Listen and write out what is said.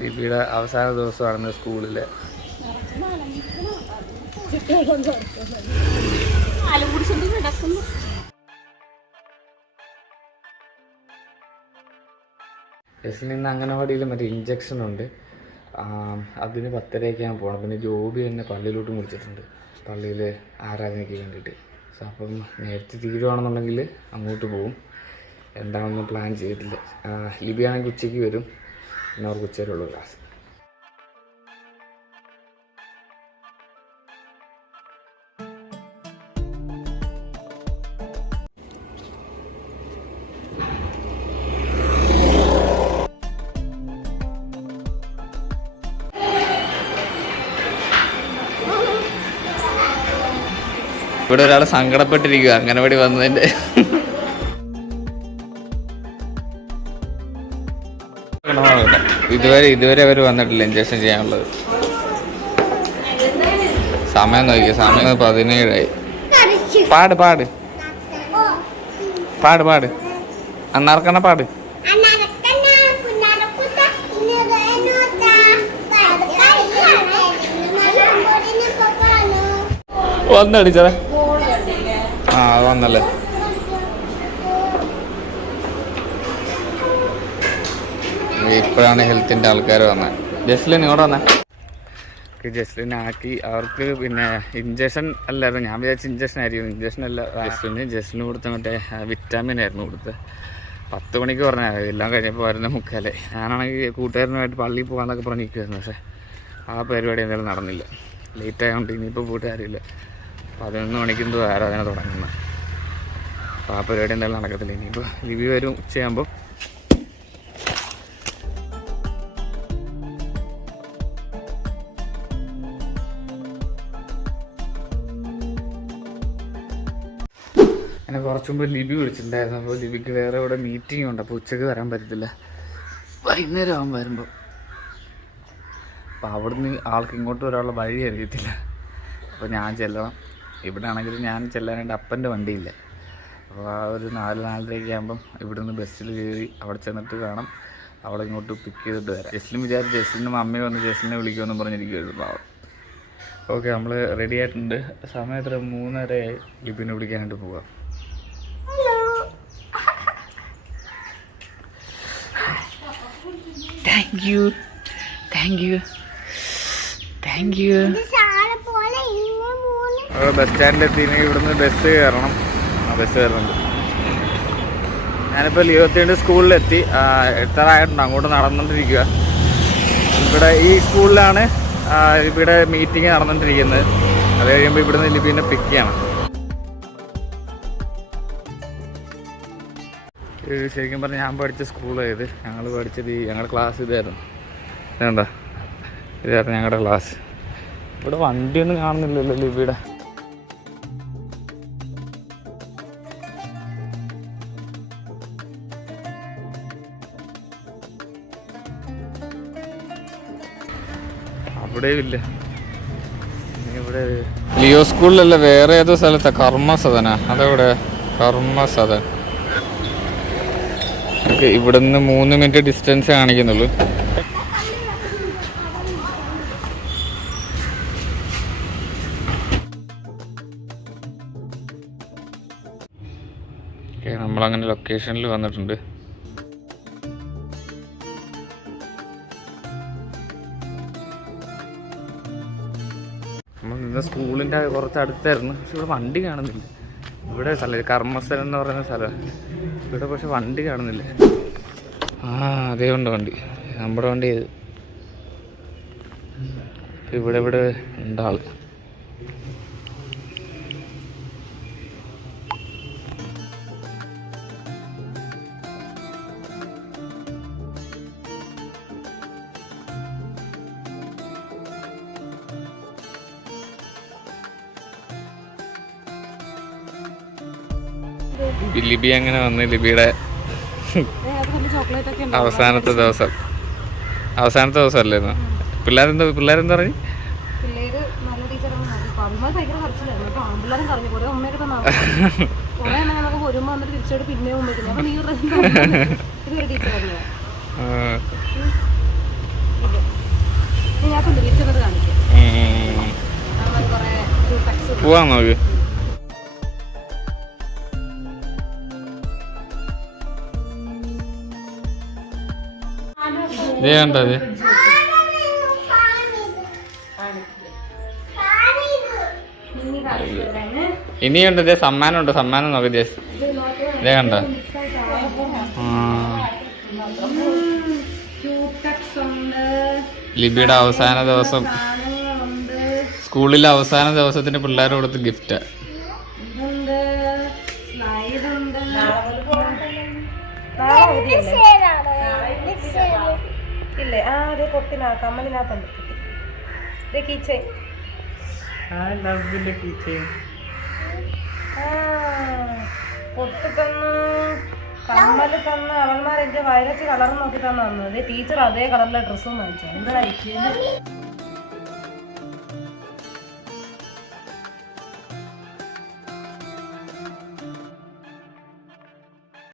ലിപിയുടെ അവസാന ദിവസമാണെന്ന് സ്കൂളില്. ജസ്റ്റിന് ഇന്ന് അംഗനവാടിയിൽ മറ്റേ ഇഞ്ചക്ഷൻ ഉണ്ട്, അതിന് 10:30 പോകണം. പിന്നെ ജോബി തന്നെ പള്ളിയിലോട്ട് വിളിച്ചിട്ടുണ്ട്, പള്ളിയിൽ ആരാധനയ്ക്ക് വേണ്ടിയിട്ട്. സോ അപ്പം നേരത്തെ തീരുവാണെന്നുണ്ടെങ്കിൽ അങ്ങോട്ട് പോകും. എന്താണെന്ന് പ്ലാൻ ചെയ്തിട്ടില്ല. ലിബിയാണെങ്കിൽ ഉച്ചയ്ക്ക് വരും, പിന്നെ അവർക്ക് ഉച്ചവരെയുള്ളൂ ക്ലാസ്. ഇവിടെ ഒരാൾ സങ്കടപ്പെട്ടിരിക്കുക അംഗനവാടി വന്നതിൻ്റെ. ഇതുവരെ അവർ വന്നിട്ടില്ല ഇഞ്ചക്ഷൻ ചെയ്യാനുള്ളത്. സമയം നോക്കിയ, സമയം 17 പാട് പാട് പാട് പാട് അന്നറക്കണ പാട്. വന്നടിച്ചേ. അത് വന്നല്ലേ. ഇപ്പോഴാണ് ഹെൽത്തിൻ്റെ ആൾക്കാർ വന്നത്. ജസ്ലിൻ ഇങ്ങോട്ട് വന്നേ. ജസ്ലിനാക്കി അവർക്ക് പിന്നെ ഇഞ്ചക്ഷൻ അല്ലായിരുന്നു. ഞാൻ വിചാരിച്ച ഇഞ്ചക്ഷൻ ആയിരിക്കും. ഇഞ്ചക്ഷൻ അല്ല, ജസ്ലിന് കൊടുത്ത മറ്റേ വിറ്റാമിൻ ആയിരുന്നു കൊടുത്തത്. 10 മണിക്ക് പറഞ്ഞാൽ എല്ലാം കഴിഞ്ഞപ്പോൾ 11:45. ഞാനാണെങ്കിൽ കൂട്ടുകാരനുമായിട്ട് പള്ളിയിൽ പോകാമെന്നൊക്കെ പറഞ്ഞിരിക്കുമായിരുന്നു. പക്ഷേ ആ പരിപാടി എന്തായാലും നടന്നില്ല. ലേറ്റ് ആയതുകൊണ്ട് ഇനിയിപ്പോൾ പോയിട്ട് കാര്യമില്ല. 11 മണിക്കെന്തോ ആരാധന തുടങ്ങുന്നത്. അപ്പോൾ ആ പരിപാടി എന്തായാലും നടക്കത്തില്ല. ഇനിയിപ്പോൾ ലിബി വരും ഉച്ചയാകുമ്പോൾ. എന്നെ കുറച്ച് മുമ്പ് ലിബി വിളിച്ചിട്ടുണ്ടായിരുന്നു. അപ്പോൾ ലിബിക്ക് വേറെ ഇവിടെ മീറ്റിംഗ് ഉണ്ട്, അപ്പോൾ ഉച്ചയ്ക്ക് വരാൻ പറ്റത്തില്ല, വൈകുന്നേരം ആകും വരുമ്പോൾ. അപ്പോൾ അവിടുന്ന് ആൾക്ക് ഇങ്ങോട്ട് വരാനുള്ള വഴി അറിയത്തില്ല. അപ്പോൾ ഞാൻ ചെല്ലണം. ഇവിടെ ആണെങ്കിൽ ഞാൻ ചെല്ലാനായിട്ട് അപ്പൻ്റെ വണ്ടിയില്ല. അപ്പോൾ ആ ഒരു 4-4:30 ആകുമ്പം ഇവിടുന്ന് ബസ്സിൽ കയറി അവിടെ ചെന്നിട്ട് വേണം അവിടെ ഇങ്ങോട്ട് പിക്ക് ചെയ്തിട്ട് വരാം. ജസ്ലിൻ വിചാരിച്ച് ജസ്ലിനും മമ്മിയും വന്ന് ജസ്ലിനെ വിളിക്കുമെന്ന് പറഞ്ഞിരിക്കുമായിരുന്നു പാവം. ഓക്കെ, നമ്മൾ റെഡി ആയിട്ടുണ്ട്. സമയം എത്ര? 3:30 ലിബിനെ വിളിക്കാനായിട്ട് പോവാം. Thank you thank you thank you. അവിടെ ബസ് സ്റ്റാൻഡിലെത്തി. ഇവിടുന്ന് ബസ് കയറണം. ബസ് കയറുന്നുണ്ട്. ഞാനിപ്പോൾ ലിയോത്തിൻ്റെ സ്കൂളിലെത്തി. 8:30 അങ്ങോട്ട് നടന്നുകൊണ്ടിരിക്കുക. ഇവിടെ ഈ സ്കൂളിലാണ് ഇവിടെ മീറ്റിംഗ് നടന്നുകൊണ്ടിരിക്കുന്നത്. അത് കഴിയുമ്പോൾ ഇവിടുന്ന് ലിബിനെ പിക്ക് ചെയ്യണം. ശരിക്കും പറഞ്ഞാൽ ഞാൻ പഠിച്ച സ്കൂളായത്. ഞങ്ങൾ പഠിച്ചത് ഞങ്ങളുടെ ക്ലാസ് ഇതായിരുന്നു. ഇതെന്താ, ഇതായിരുന്നു ഞങ്ങളുടെ ക്ലാസ്. ഇവിടെ വണ്ടിയൊന്നും കാണുന്നില്ലല്ലോ ലിബിയുടെ. അവിടെയും ഇല്ല. ഇവിടെ ലിയോ സ്കൂളിലല്ല, വേറെ ഏതോ സ്ഥലത്താ. കർമ്മസദന. അതെവിടെ? കർമ്മസദൻ. ഇവിടുന്ന് 3 മിനിറ്റ് ഡിസ്റ്റൻസ് കാണിക്കുന്നുള്ളൂ. നമ്മളങ്ങനെ ലൊക്കേഷനിൽ വന്നിട്ടുണ്ട്. നമ്മൾ നിന്ന സ്കൂളിൻ്റെ കുറച്ച് അടുത്തായിരുന്നു. പക്ഷെ ഇവിടെ വണ്ടി കാണുന്നില്ല. ഇവിടെ സ്ഥലം കർമ്മസ്ഥലം എന്ന് പറയുന്ന സ്ഥലമാണ്. ഇവിടെ പക്ഷെ വണ്ടി കാണുന്നില്ല. അതേ ഉണ്ട് വണ്ടി, നമ്മുടെ വണ്ടി ഇത്. ഇവിടെ ഉണ്ടാൾ. ലിബി അങ്ങനെ വന്ന് ലിബിയുടെ അവസാനത്തെ ദിവസമല്ലായിരുന്നു. പിള്ളേരെന്താ പറഞ്ഞു? പോവാൻ നോക്ക്. ഇതേ കണ്ടത് ഇനിയുണ്ട്. ഇതേ സമ്മാനം നോക്ക് ജസ്റ്റ്. ഇതേ കണ്ട ലിബിയുടെ അവസാന ദിവസം, സ്കൂളിലെ അവസാന ദിവസത്തിന് പിള്ളേർ കൊടുത്ത് ഗിഫ്റ്റ്. ഇല്ലേ ആ അതേ പൊട്ടിനാ കമ്മലിനകത്തുണ്ട്. പൊട്ട് തന്നു, കമ്മല് തന്ന്. അവന്മാർ എന്റെ വയലറ്റ് കളർ നോക്കി തന്നു. ടീച്ചർ അതേ കളറിലെ ഡ്രസ്സും വാങ്ങിച്ചു. എന്താ